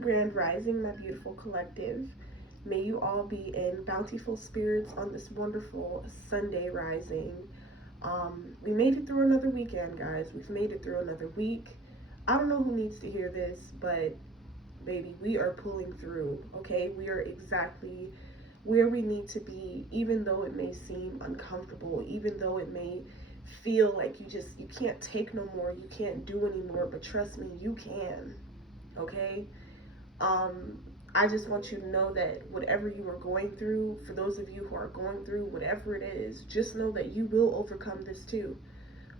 Grand Rising, my beautiful collective. May you all be in bountiful spirits on this wonderful Sunday rising. We made it through another weekend, guys. We've made it through another week. I don't know who needs to hear this, but baby, we are pulling through, okay? We are exactly where we need to be, even though it may seem uncomfortable, even though it may feel like you can't take no more, you can't do anymore, but trust me, you can, okay? Um, I just want you to know that whatever you are going through, for those of you who are going through whatever it is, just know that you will overcome this too.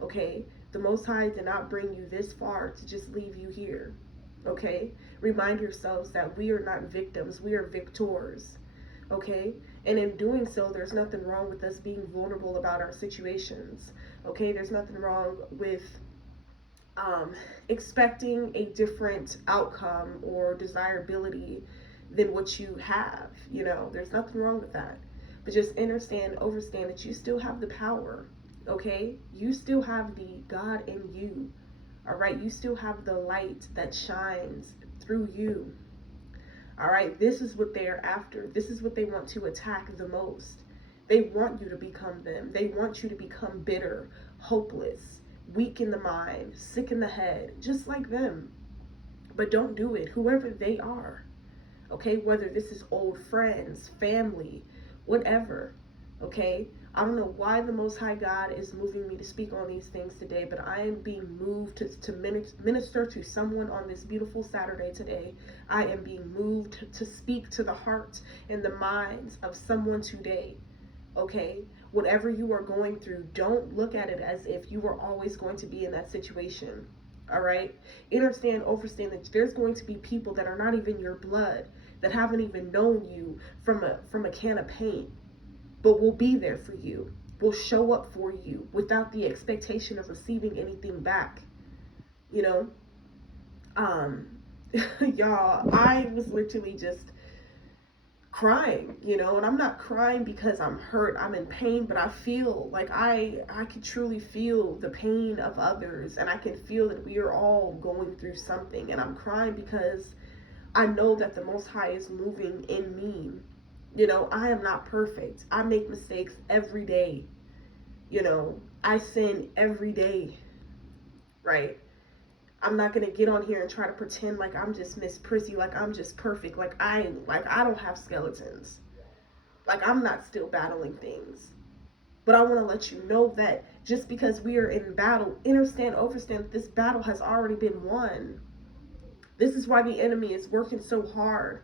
Okay? The Most High did not bring you this far to just leave you here. Okay? Remind yourselves that we are not victims, we are victors. Okay? And in doing so, there's nothing wrong with us being vulnerable about our situations. Okay? There's nothing wrong with um, expecting a different outcome or desirability than what you have. You know, there's nothing wrong with that. But just understand, overstand that you still have the power. Okay? You still have the God in you. All right? You still have the light that shines through you. All right? This is what they're after. This is what they want to attack the most. They want you to become them. They want you to become bitter, hopeless, weak in the mind, sick in the head, just like them. But don't do it, whoever they are. Okay, whether this is old friends, family, whatever. Okay, I don't know why the Most High God is moving me to speak on these things today, but I am being moved to minister to someone on this beautiful Saturday today. I am being moved to speak to the heart and the minds of someone today. Okay, whatever you are going through, don't look at it as if you are always going to be in that situation. All right, understand, overstand that there's going to be people that are not even your blood, that haven't even known you from a can of paint, but will be there for you, will show up for you without the expectation of receiving anything back. You know, um, y'all, I was literally just crying, and I'm not crying because I'm hurt, I'm in pain, but I feel like I can truly feel the pain of others, and I can feel that we are all going through something, and I'm crying because I know that the Most High is moving in me. I am not perfect. I make mistakes every day. I sin every day, right? I'm not gonna get on here and try to pretend like I'm just Miss Prissy, like I'm just perfect, like I don't have skeletons, like I'm not still battling things. But I want to let you know that just because we are in battle, understand, overstand that this battle has already been won. This is why the enemy is working so hard,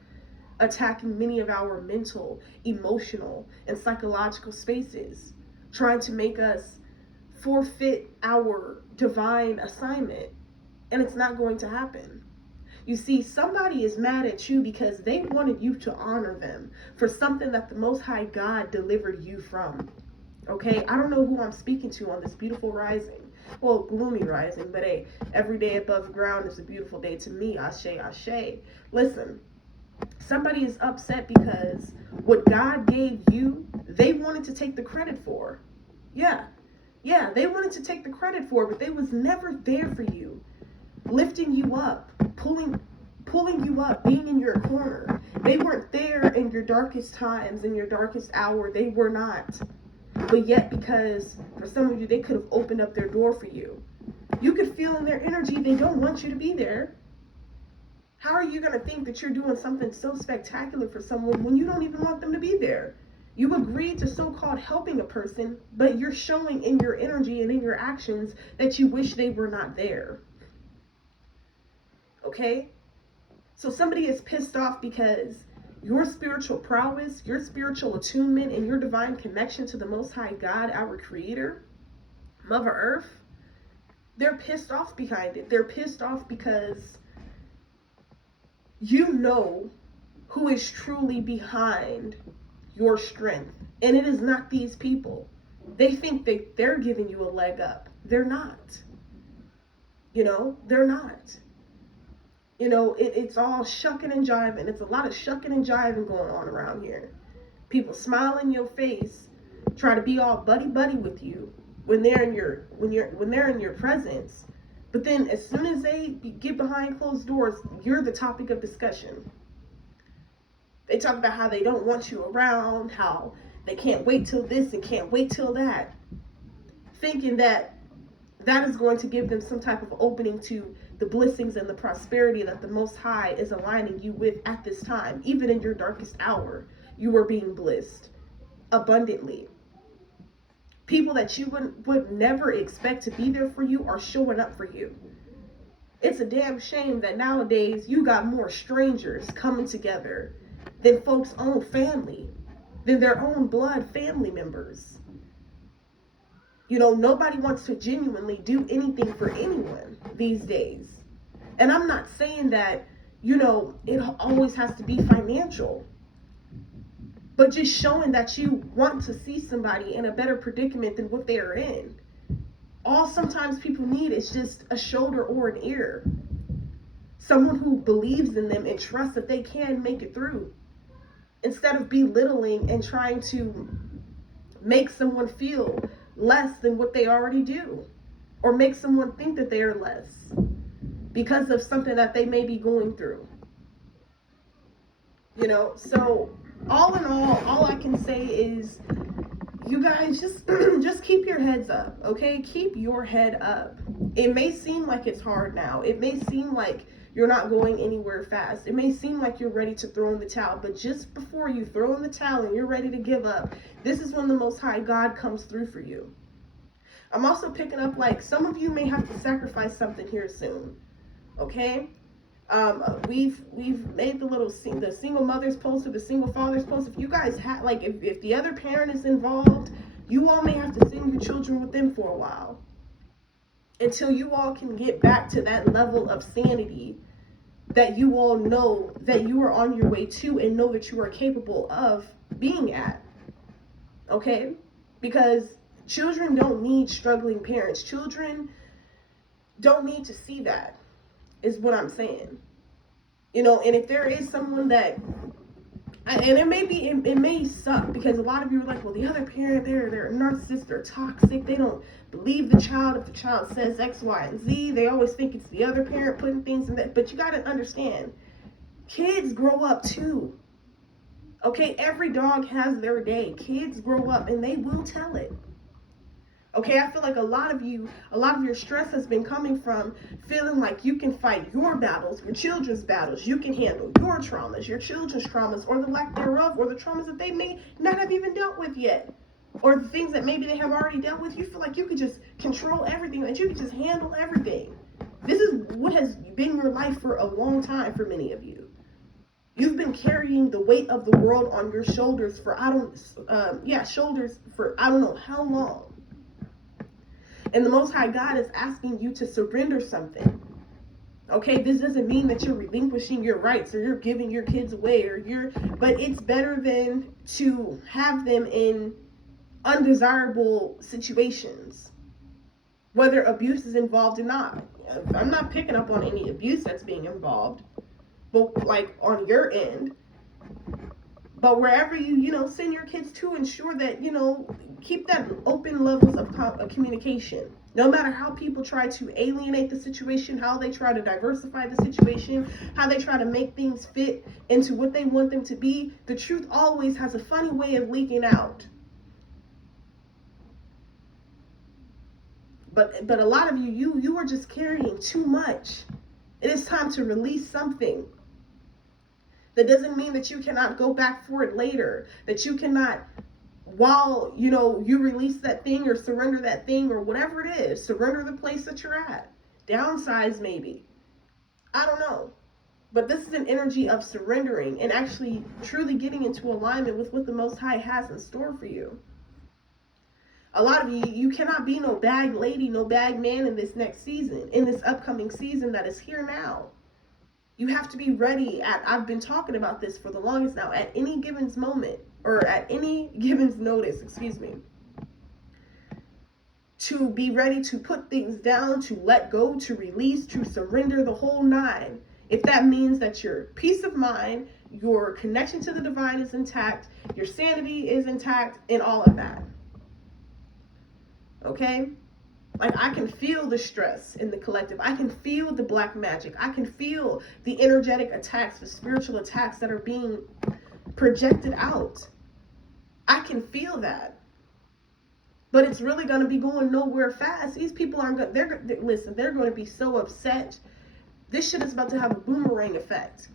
attacking many of our mental, emotional, and psychological spaces, trying to make us forfeit our divine assignment. And it's not going to happen. You see, somebody is mad at you because they wanted you to honor them for something that the Most High God delivered you from. Okay? I don't know who I'm speaking to on this beautiful rising. Well, gloomy rising, but hey, every day above ground is a beautiful day to me. Ashe, ashe. Listen, somebody is upset because what God gave you, they wanted to take the credit for. Yeah. Yeah, they wanted to take the credit for it, but they was never there for you, lifting you up, pulling you up, being in your corner. They weren't there in your darkest times, in your darkest hour. They were not. But yet, because for some of you, they could have opened up their door for you. You could feel in their energy they don't want you to be there. How are you going to think that you're doing something so spectacular for someone when you don't even want them to be there? You agreed to so-called helping a person, but you're showing in your energy and in your actions that you wish they were not there. Okay? So somebody is pissed off because your spiritual prowess, your spiritual attunement, and your divine connection to the Most High God, our Creator, Mother Earth, they're pissed off behind it. They're pissed off because you know who is truly behind your strength. And it is not these people. They think that they're giving you a leg up. They're not. They're not. It's all shucking and jiving. It's a lot of shucking and jiving going on around here. People smile in your face, try to be all buddy buddy with you when they're in your presence. But then as soon as they get behind closed doors, you're the topic of discussion. They talk about how they don't want you around, how they can't wait till this and can't wait till that, thinking that that is going to give them some type of opening to the blessings and the prosperity that the Most High is aligning you with at this time. Even in your darkest hour, you are being blessed abundantly. People that you would never expect to be there for you are showing up for you. It's a damn shame that nowadays you got more strangers coming together than folks' own family, than their own blood family members. You know, nobody wants to genuinely do anything for anyone these days. And I'm not saying that, you know, it always has to be financial, but just showing that you want to see somebody in a better predicament than what they are in. All sometimes people need is just a shoulder or an ear. Someone who believes in them and trusts that they can make it through, instead of belittling and trying to make someone feel less than what they already do, or make someone think that they are less because of something that they may be going through. You know, so all in all I can say is, you guys just just keep your heads up, okay? Keep your head up. It may seem like it's hard now. It may seem like you're not going anywhere fast. It may seem like you're ready to throw in the towel, but just before you throw in the towel and you're ready to give up, this is when the Most High God comes through for you. I'm also picking up, like, some of you may have to sacrifice something here soon, okay? We've made the single mothers post or the single fathers post. If you guys have, like, if the other parent is involved, you all may have to send your children with them for a while, until you all can get back to that level of sanity that you all know that you are on your way to and know that you are capable of being at. Okay? Because children don't need struggling parents. Children don't need to see that, is what I'm saying. You know, and if there is someone that, and it may suck, because a lot of you are like, well, the other parent, they're narcissists, they're toxic, they don't believe the child if the child says X, Y, and Z. They always think it's the other parent putting things in that. But you got to understand, kids grow up too. Okay, every dog has their day. Kids grow up and they will tell it. Okay, I feel like a lot of your stress has been coming from feeling like you can fight your battles, your children's battles. You can handle your traumas, your children's traumas, or the lack thereof, or the traumas that they may not have even dealt with yet, or the things that maybe they have already dealt with. You feel like you could just control everything, that you could just handle everything. This is what has been your life for a long time for many of you. You've been carrying the weight of the world on your shoulders for I don't know how long. And the Most High God is asking you to surrender something. Okay, this doesn't mean that you're relinquishing your rights or you're giving your kids away but it's better than to have them in undesirable situations, whether abuse is involved or not. I'm not picking up on any abuse that's being involved, but like on your end. But wherever you send your kids to, ensure that, keep that open levels of communication. No matter how people try to alienate the situation, how they try to diversify the situation, how they try to make things fit into what they want them to be, the truth always has a funny way of leaking out. But a lot of you are just carrying too much. It is time to release something. That doesn't mean that you cannot go back for it later, that you cannot, while, you release that thing or surrender that thing or whatever it is, surrender the place that you're at, downsize maybe. I don't know. But this is an energy of surrendering and actually truly getting into alignment with what the Most High has in store for you. A lot of you cannot be no bag lady, no bag man in this next season, in this upcoming season that is here now. You have to be ready I've been talking about this for the longest now, at any given moment, or at any given notice, to be ready to put things down, to let go, to release, to surrender, the whole nine. If that means that your peace of mind, your connection to the divine is intact, your sanity is intact, and all of that. Okay? Like, I can feel the stress in the collective. I can feel the black magic. I can feel the energetic attacks, the spiritual attacks that are being projected out. I can feel that. But it's really going to be going nowhere fast. These people aren't going to, listen, they're going to be so upset. This shit is about to have a boomerang effect.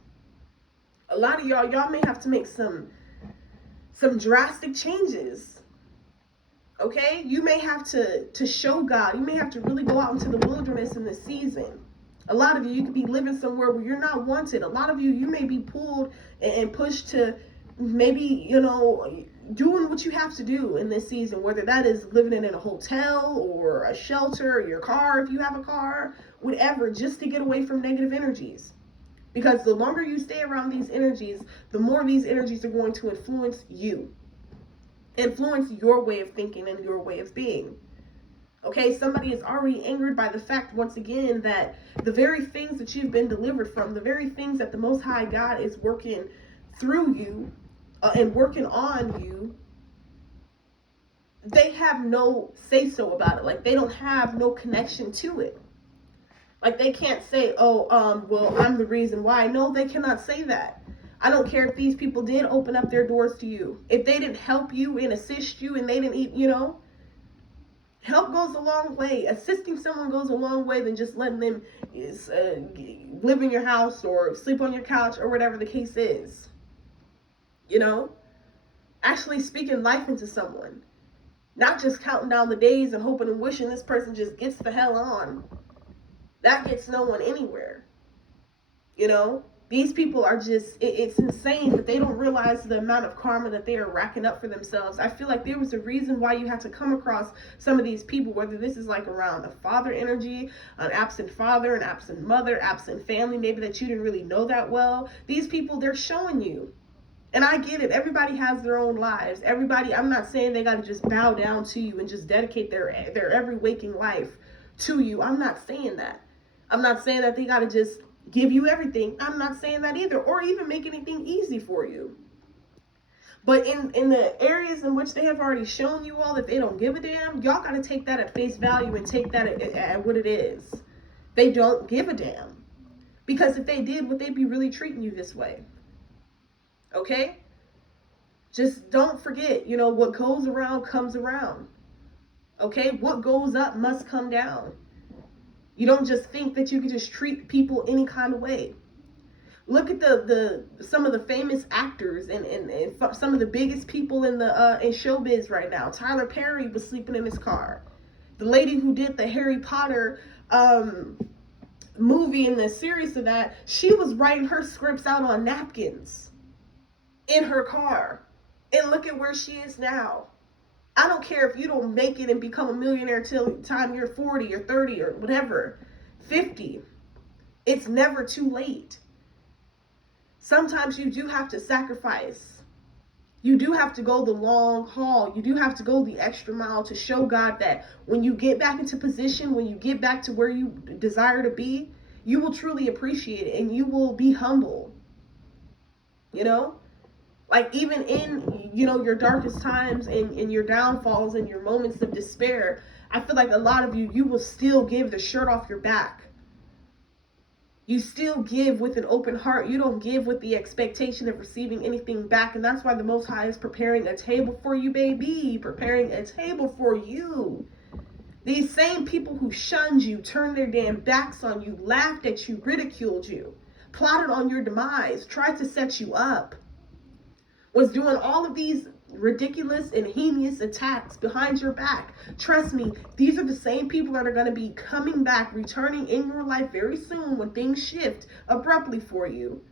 A lot of y'all may have to make some drastic changes. Okay? You may have to show God. You may have to really go out into the wilderness in this season. A lot of you could be living somewhere where you're not wanted. A lot of you may be pulled and pushed to maybe, doing what you have to do in this season, whether that is living in a hotel or a shelter or your car, if you have a car, whatever, just to get away from negative energies. Because the longer you stay around these energies, the more these energies are going to influence you, influence your way of thinking and your way of being. Okay, somebody is already angered by the fact, once again, that the very things that you've been delivered from, the very things that the Most High God is working through you and working on you, they have no say-so about it. Like, they don't have no connection to it. Like, they can't say, well, I'm the reason why. No, they cannot say that. I don't care if these people did open up their doors to you. If they didn't help you and assist you and they didn't, help goes a long way. Assisting someone goes a long way than just letting them live in your house or sleep on your couch or whatever the case is. Actually speaking life into someone. Not just counting down the days and hoping and wishing this person just gets the hell on. That gets no one anywhere. These people are just, it's insane that they don't realize the amount of karma that they are racking up for themselves. I feel like there was a reason why you had to come across some of these people, whether this is like around the father energy, an absent father, an absent mother, absent family, maybe that you didn't really know that well. These people, they're showing you. And I get it. Everybody has their own lives. Everybody, I'm not saying they got to just bow down to you and just dedicate their every waking life to you. I'm not saying that. I'm not saying that they got to just give you everything. I'm not saying that either, or even make anything easy for you. But in the areas in which they have already shown you all that they don't give a damn, y'all got to take that at face value and take that at what it is. They don't give a damn. Because if they did, would they be really treating you this way? Okay? Just don't forget, what goes around comes around. Okay? What goes up must come down. You don't just think that you can just treat people any kind of way. Look at the some of the famous actors and some of the biggest people in the in showbiz right now. Tyler Perry was sleeping in his car. The lady who did the Harry Potter movie and the series of that, she was writing her scripts out on napkins in her car. And look at where she is now. I don't care if you don't make it and become a millionaire till the time you're 40 or 30 or whatever, 50. It's never too late. Sometimes you do have to sacrifice. You do have to go the long haul. You do have to go the extra mile to show God that when you get back into position, when you get back to where you desire to be, you will truly appreciate it and you will be humble. Like, even in, your darkest times and your downfalls and your moments of despair, I feel like a lot of you will still give the shirt off your back. You still give with an open heart. You don't give with the expectation of receiving anything back. And that's why the Most High is preparing a table for you, baby. Preparing a table for you. These same people who shunned you, turned their damn backs on you, laughed at you, ridiculed you, plotted on your demise, tried to set you up, was doing all of these ridiculous and heinous attacks behind your back. Trust me, these are the same people that are going to be coming back, returning in your life very soon when things shift abruptly for you,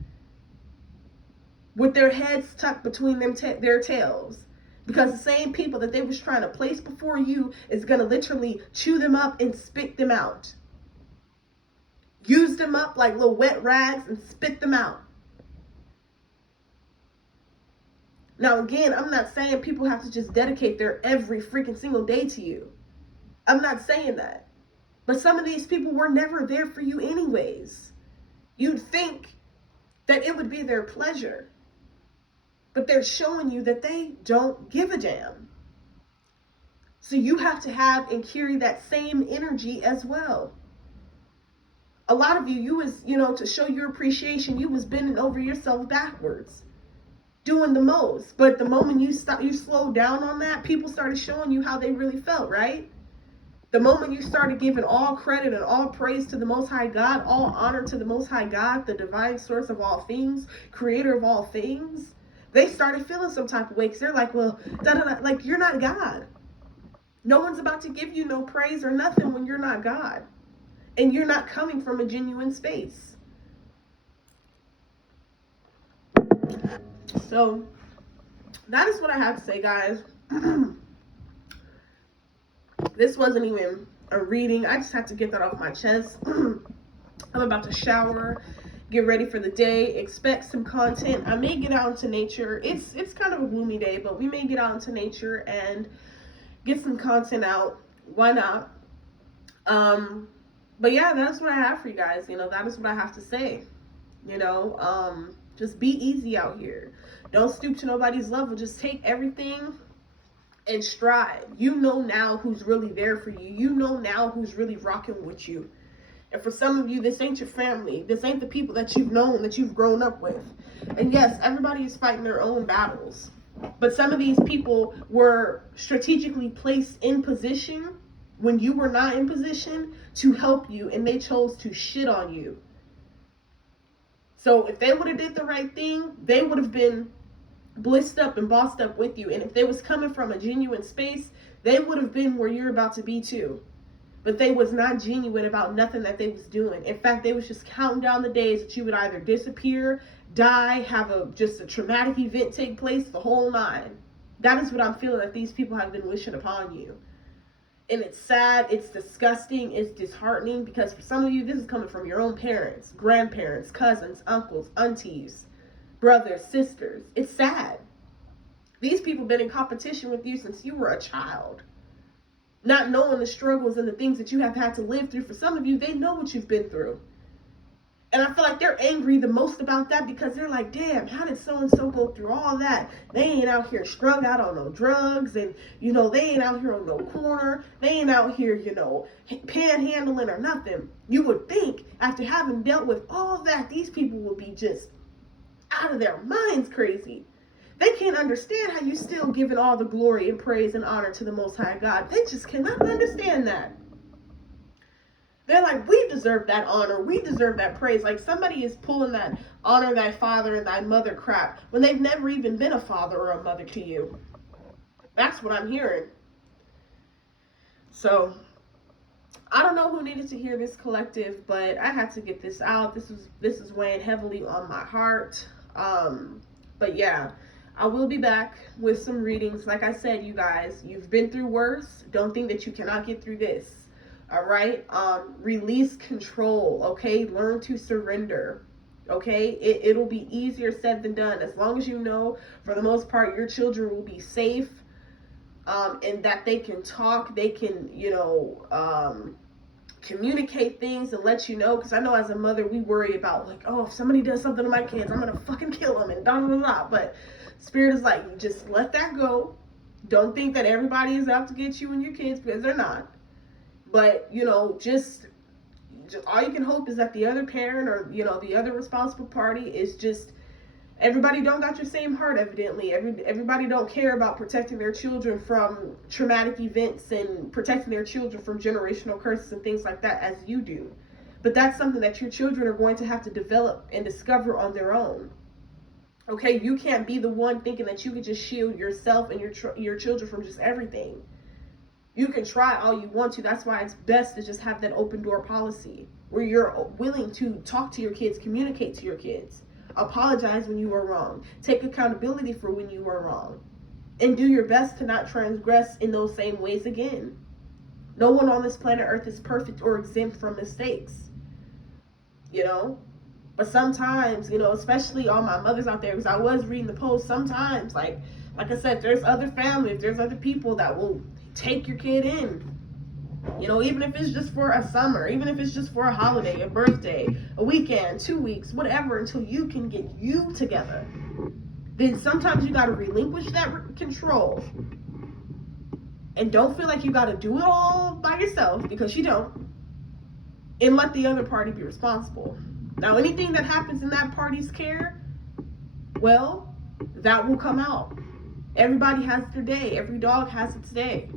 with their heads tucked between their tails. Because the same people that they was trying to place before you is going to literally chew them up and spit them out. Use them up like little wet rags and spit them out. Now, again, I'm not saying people have to just dedicate their every freaking single day to you. I'm not saying that. But some of these people were never there for you anyways. You'd think that it would be their pleasure. But they're showing you that they don't give a damn. So you have to have and carry that same energy as well. A lot of you, you was, to show your appreciation, you was bending over yourself backwards, doing the most. But the moment you slowed down on that, people started showing you how they really felt, right? The moment you started giving all credit and all praise to the Most High God, all honor to the Most High God, the divine source of all things, creator of all things, they started feeling some type of way because they're like, well, da da da, like you're not God. No one's about to give you no praise or nothing when you're not God. And you're not coming from a genuine space. So that is what I have to say, guys. This wasn't even a reading. I just had to get that off my chest. I'm about to shower, get ready for the day, expect some content. I may get out into nature. It's kind of a gloomy day, but we may get out into nature and get some content out. Why not? But yeah, that's what I have for you guys. That is what I have to say. Just be easy out here. Don't stoop to nobody's level. Just take everything and strive. You know now who's really there for you. You know now who's really rocking with you. And for some of you, this ain't your family. This ain't the people that you've known, that you've grown up with. And yes, everybody is fighting their own battles. But some of these people were strategically placed in position when you were not in position to help you, and they chose to shit on you. So if they would have did the right thing, they would have been blissed up and bossed up with you. And if they was coming from a genuine space, they would have been where you're about to be too. But they was not genuine about nothing that they was doing. In fact, they was just counting down the days that you would either disappear, die, have just a traumatic event take place, the whole nine. That is what I'm feeling that these people have been wishing upon you. And it's sad, it's disgusting, it's disheartening, because for some of you, this is coming from your own parents, grandparents, cousins, uncles, aunties, brothers, sisters. It's sad. These people have been in competition with you since you were a child, not knowing the struggles and the things that you have had to live through. For some of you, they know what you've been through. And I feel like they're angry the most about that, because they're like, damn, how did so-and-so go through all that? They ain't out here strung out on no drugs, and, they ain't out here on no corner. They ain't out here, panhandling or nothing. You would think, after having dealt with all that, these people would be just out of their minds crazy. They can't understand how you still giving all the glory and praise and honor to the Most High God. They just cannot understand that. They're like, we deserve that honor. We deserve that praise. Like somebody is pulling that honor thy father and thy mother crap when they've never even been a father or a mother to you. That's what I'm hearing. So I don't know who needed to hear this collective, but I had to get this out. This is weighing heavily on my heart. But yeah, I will be back with some readings. Like I said, you guys, you've been through worse. Don't think that you cannot get through this. All right. Release control. Okay. Learn to surrender. Okay. It'll be easier said than done. As long as you know, for the most part, your children will be safe. And that they can talk, they can, communicate things and let you know. Because I know as a mother, we worry about like, oh, if somebody does something to my kids, I'm gonna fucking kill them and da da da. But Spirit is like, just let that go. Don't think that everybody is out to get you and your kids, because they're not. But, just all you can hope is that the other parent or, the other responsible party is just, everybody don't got your same heart, evidently. Everybody don't care about protecting their children from traumatic events and protecting their children from generational curses and things like that as you do. But that's something that your children are going to have to develop and discover on their own. Okay, you can't be the one thinking that you can just shield yourself and your children from just everything. You can try all you want to. That's why it's best to just have that open door policy where you're willing to talk to your kids, communicate to your kids, apologize when you are wrong, take accountability for when you are wrong, and do your best to not transgress in those same ways again. No one on this planet Earth is perfect or exempt from mistakes, But sometimes, especially all my mothers out there, because I was reading the post, sometimes, like I said, there's other families, there's other people that will take your kid in, even if it's just for a summer, even if it's just for a holiday, a birthday, a weekend, 2 weeks, whatever, until you can get you together. Then sometimes you got to relinquish that control And don't feel like you got to do it all by yourself, because you don't. And let the other party be responsible. Now, anything that happens in that party's care, well, that will come out. Everybody has their day. Every dog has its day.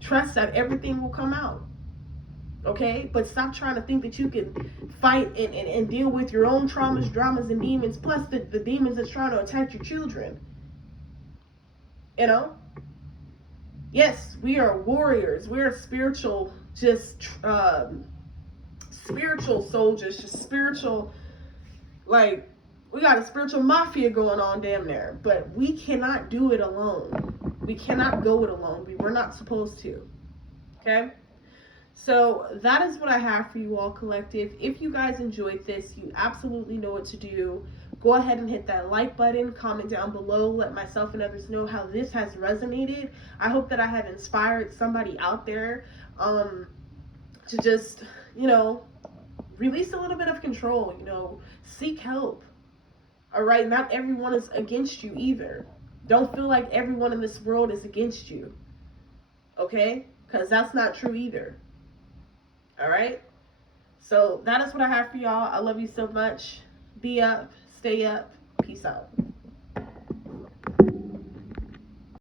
Trust that everything will come out. Okay? But stop trying to think that you can fight and deal with your own traumas, dramas, and demons, plus the demons that's trying to attack your children. You know? Yes, we are warriors. We are spiritual, just spiritual soldiers, just spiritual, like, we got a spiritual mafia going on damn near. But we cannot do it alone. We cannot go it alone. We're not supposed to. Okay? So that is what I have for you all, collective. If you guys enjoyed this, you absolutely know what to do. Go ahead and hit that like button, comment down below, let myself and others know how this has resonated. I hope that I have inspired somebody out there to just, release a little bit of control, seek help. All right, not everyone is against you either. Don't feel like everyone in this world is against you. Okay? Because that's not true either. All right? So that is what I have for y'all. I love you so much. Be up, stay up. Peace out.